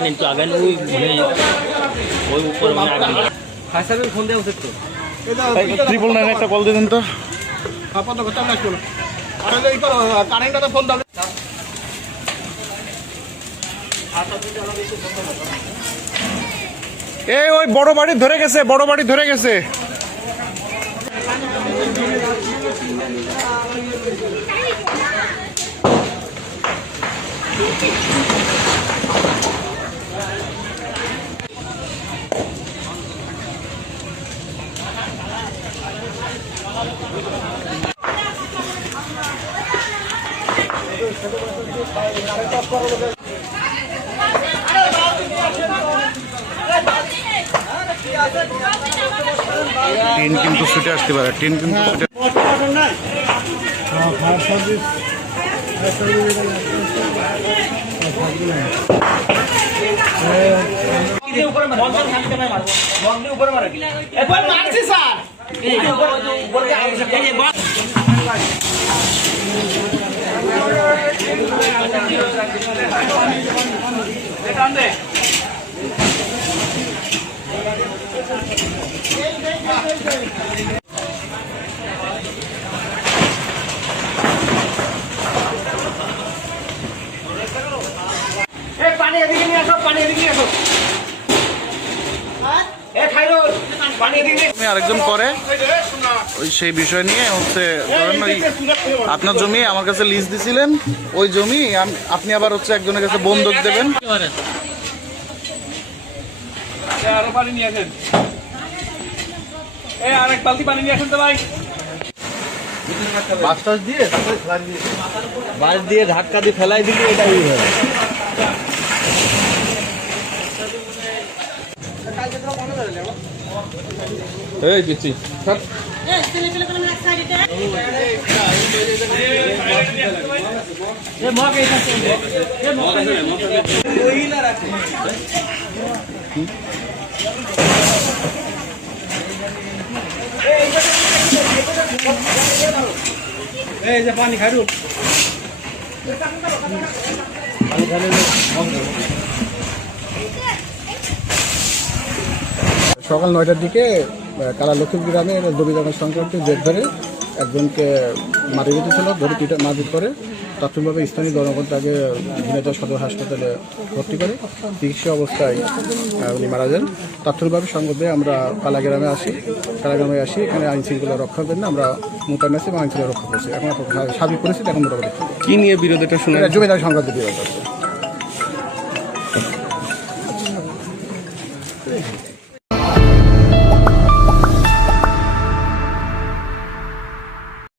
ওই মানে ওই উপরে মানে আগে ফোন দেওয়া উচিত তো। ট্রিপল নাইন একটা কল দিতেন তো। আপাতত কথা না আর এই করো কারেন্টটা ফোন দাও। এই ওই বড় বাড়ি ধরে গেছে বড় বাড়ি ধরে গেছে। টিন কিন্তু ছুটে আসতে পারে টিন কিন্তু ছুটে মারছি স্যার এই পানি এদিকে নিয়ে আসো পানি এদিকে নিয়ে আসো। এ খাইরুল আরেকজন করে। ওই সেই বিষয় নিয়ে হচ্ছে ধরেন ওই আপনার জমি আমার কাছে লিজ দিছিলেন ওই জমি আপনি আবার হচ্ছে একজনের কাছে বন্ধক দেবেন। আরও পানি নিয়ে আসেন। এই আরেক বালতি পানি নিয়ে আসেন তো ভাই। বাস দিয়ে ধাক্কা দিয়ে ফেলাই দিলে এটাই হয় এই পিচ্ছি এই যে পানি খাইরুল সকাল নয়টার দিকে কালা লক্ষ্মী গ্রামে জমিদার সংক্রান্ত জেট ধরে একজনকে মাটি দিতে ছিল ধরে পিঠে মারপিট করে। প্রাথমিকভাবে স্থানীয় জনগণ তাকে ঝিনাইদহ সদর হাসপাতালে ভর্তি করে। চিকিৎসা অবস্থায় উনি মারা যান। প্রাথমিকভাবে সংবাদে আমরা কালাগ্রামে আসি কালাগ্রামে আসি। এখানে আইন শৃঙ্খলা রক্ষার জন্য আমরা মোতায়েন আছি এবং আইন শৃঙ্খলা রক্ষা করছি। এখন সার্বিক পরিস্থিতি এখন মোটামুটি। কি নিয়ে বিরোধীটা শুনে জমিদার সংক্রান্ত বিরোধ আছে